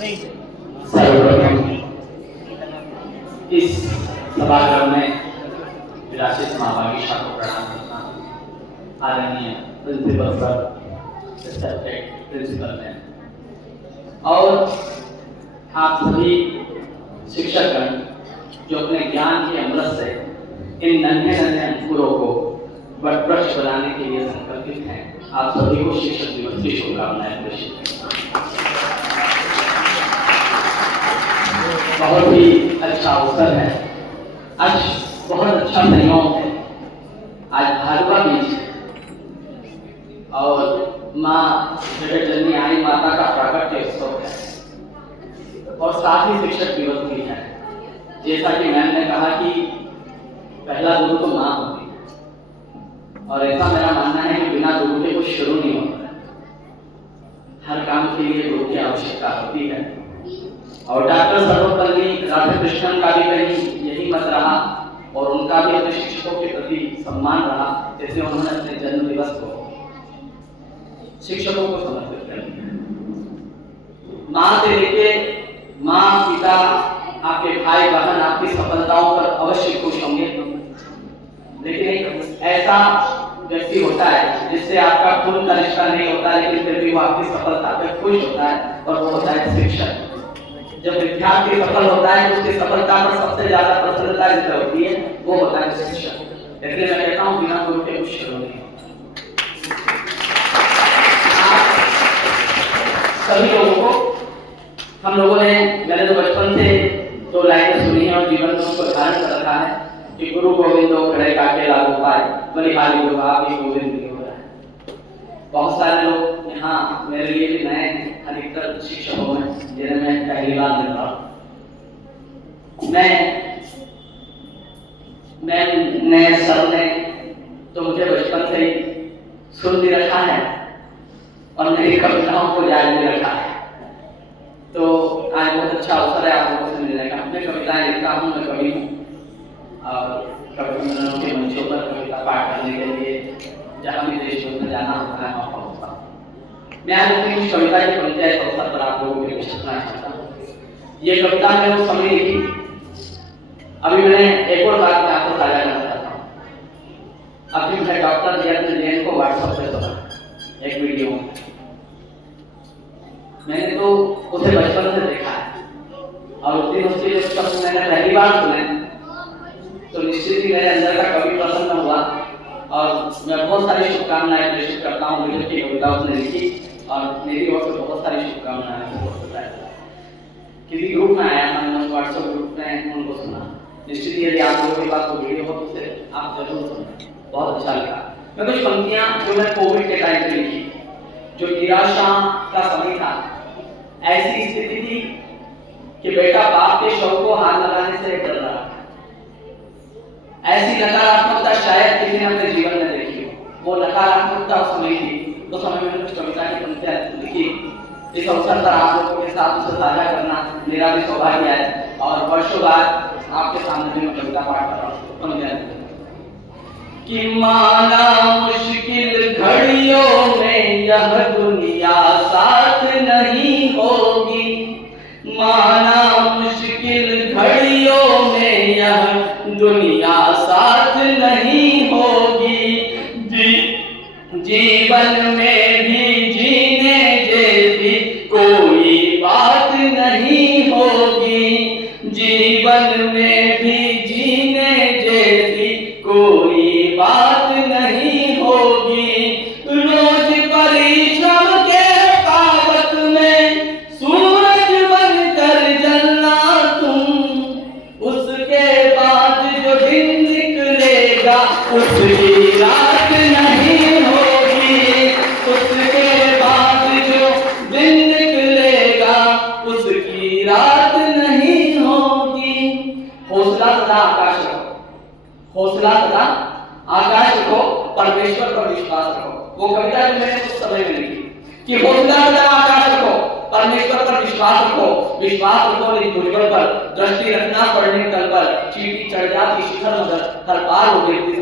सर्वप्रथम इस सभागृह में विराशित महाभागी शाह को प्रणाम करता हूँ। आदरणीय principal sir, subject principal ma'am और आप सभी शिक्षकगण जो अपने ज्ञान के अमृत से इन नन्हे नन्हे अंकुरों को वटवृक्ष बनाने के लिए संकल्पित हैं, आप सभी को शिक्षक दिवस की शुभकामनाएं प्रेषित हैं। बहुत ही अच्छा अवसर है, आज बहुत अच्छा संयोग है। आज भालुआ बीज है और माँ जगत जननी आई माता का प्राकट्य उत्सव है और साथ ही शिक्षक दिवस भी है। जैसा कि मैम ने कहा कि पहला गुरु तो माँ होती है और ऐसा मेरा मानना है कि बिना गुरु के कुछ शुरू नहीं होता है। हर काम के लिए गुरु की आवश्यकता होती है और डॉक्टर सर्वपल्ली राधाकृष्णन का भी कहीं यही मत रहा और उनका भी अपने शिक्षकों के प्रति सम्मान रहा, जैसे उन्होंने अपने जन्म दिवस को शिक्षकों को समर्पित कर दिया। माँ से लेके माँ पिता, आपके भाई बहन आपकी सफलताओं पर अवश्य खुश होंगे, लेकिन एक ऐसा व्यक्ति होता है जिससे आपका खून का रिश्ता नहीं होता, लेकिन फिर भी वो आपकी सफलता पर खुश होता है और वो होता है शिक्षक। जब विद्यार्थी सफल होता है तो उसकी सफलता पर सबसे ज्यादा प्रसन्नता जिसे होती है वो होता है शिक्षक। इसलिए मैं कहता हूँ बिना गुरु के कुछ शुरू नहीं। सभी लोगों को, हम लोगों ने, मैंने तो बचपन से दो लाइनें सुनी है और जीवन में उसको धारण कर रखा है कि गुरु गोविंदो खड़े काटे लागू पाए, बलिहारी गुरु आप ही गोविंद भी हो रहा है। बहुत सारे लोग यहाँ मेरे लिए भी नए हैं, अधिकतर शिक्षकों में जिन्हें मैं पहली बार मिल रहा हूँ। मैं सर ने तो मुझे बचपन से ही सुन भी रखा है और मेरी कविताओं को याद भी रखा है, तो आज बहुत अच्छा अवसर है आप लोगों से मिलने का। मैं कविताएं लिखता हूँ, मैं कवि हूँ और कवि सम्मेलनों के मंचों पर कविता पाठ करने के लिए जहाँ भी देश में जाना होता है वहाँ पहुँचता हूँ। मैं आज अपनी कुछ कविता की पंचायत अवसर पर आप लोगों के बीच रखना चाहता हूँ। ये कविता मैंने उस समय लिखी, अभी मैंने एक और बात मैं आपको साझा करना चाहता हूँ। अभी मैं डॉक्टर जयंत जैन को व्हाट्सएप पे सुना एक वीडियो, मैंने तो उसे बचपन से देखा है और उस दिन उसके जो शब्द मैंने पहली बार सुने तो निश्चित ही मेरे अंदर का कवि प्रसन्न हुआ और मैं बहुत सारी शुभकामनाएं प्रेषित करता हूँ। मुझे की कविता उसने लिखी और मेरी ओर से बहुत सारी शुभकामनाएं बताया। किसी ग्रुप में आया, मैंने व्हाट्सएप ग्रुप में उनको सुना। निश्चित ही यदि आप लोगों के पास वो वीडियो हो तो उसे आप जरूर सुनें, बहुत अच्छा लगा। मैं कुछ पंक्तियां जो मैंने कोविड के टाइम पे लिखी, जो निराशा का समय था, ऐसी स्थिति थी कि बेटा बाप के शव को हाथ लगाने से डर रहा था। ऐसी नकारात्मकता शायद किसी ने अपने जीवन में देखी हो, वो नकारात्मकता उस समय थी। उस समय मैंने कुछ कविता की पंक्तियां लिखी। इस अवसर पर आप लोगों के साथ उसे साझा करना मेरा भी सौभाग्य है और वर्षों बाद आपके सामने भी मैं कविता पाठ कर रहा हूँ। कि माना मुश्किल घड़ियों में यह दुनिया साथ नहीं होगी, माना मुश्किल घड़ियों में यह दुनिया साथ नहीं होगी, जीवन में भी जीने जैसी कोई बात नहीं होगी, जीवन में भी जीने जैसी कोई बात नहीं होगी। रोज परिश्रम के ताकत में सूरज बनकर जलना तुम, उसके बाद जो दिन निकलेगा उसकी रात नहीं होगी, उसके बाद जो दिन निकलेगा उसकी रात नहीं होगी। हौसला सदा आकाश रखो, हौसला सदा आकाश रखो, परमेश्वर पर विश्वास रखो। वो कविता जो मैंने उस समय में लिखी कि हौसला सदा आकाश रखो, परमेश्वर पर विश्वास रखो, विश्वास रखो निज भुजबल पर, दृष्टि रखना पढ़ने कल पर, चींटी चढ़ जाती शिखर मगर, हर पार हो व्यक्ति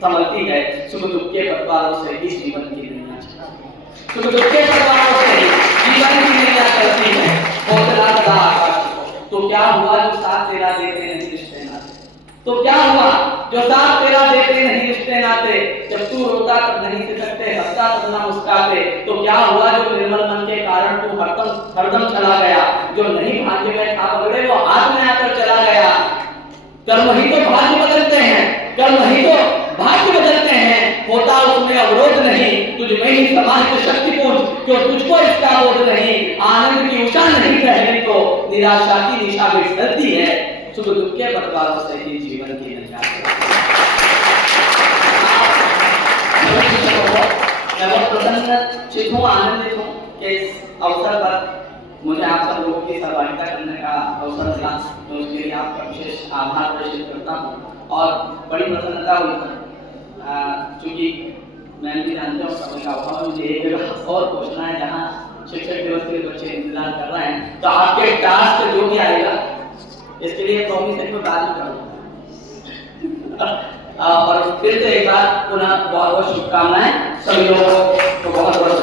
संभलती है, सुख दुख के पतवारों से इस जीवन की दुनिया चलती है, सुख दुख के पतवारों से जीवन की दुनिया चलती है। देते नहीं रिश्ते नाते। तो क्या हुआ, जो साथ तेरा देते नहीं रिश्ते नाते, जब तू रोता तब नहीं सिसकते, हंसता तब ना मुस्कुराते। तो क्या हुआ, जो निर्मल मन के कारण तू हरदम चला गया, जो नहीं भाग्य में था पकड़े वो हाथ में आकर चला गया। कर्म ही तो भाग्य बदलते हैं, कर्म ही तो भाग्य बदलते हैं, होता उसमें अवरोध नहीं, तुझ में ही समाहित शक्ति पूछ, क्यों तुझको इसका बोध नहीं। आनंद की उषा नहीं ठहरने को, निराशा की निशा भी ढलती है, सुख दुख के बदलावों से ही जीवन की नजात है। मैं बहुत प्रसन्नचित्त हूँ, आनंदित हूँ कि इस अवसर पर मुझे आप सब लोगों की सहभागिता करने का अवसर मिला। मैं उसके लिए आपका विशेष आभार प्रकट करता हूँ और बड़ी प्रसन्नता हुई। चूंकि मैं भी जानता हूँ समय का अभाव, मुझे एक जगह और पूछना है जहाँ शिक्षक दिवस के बच्चे इंतजार कर रहे हैं, तो आपके टास्क जो भी आएगा इसके लिए प्रॉमिस को बाद में करूँगा। और फिर से एक बार पुनः बहुत बहुत शुभकामनाएं सभी लोगों को, बहुत बहुत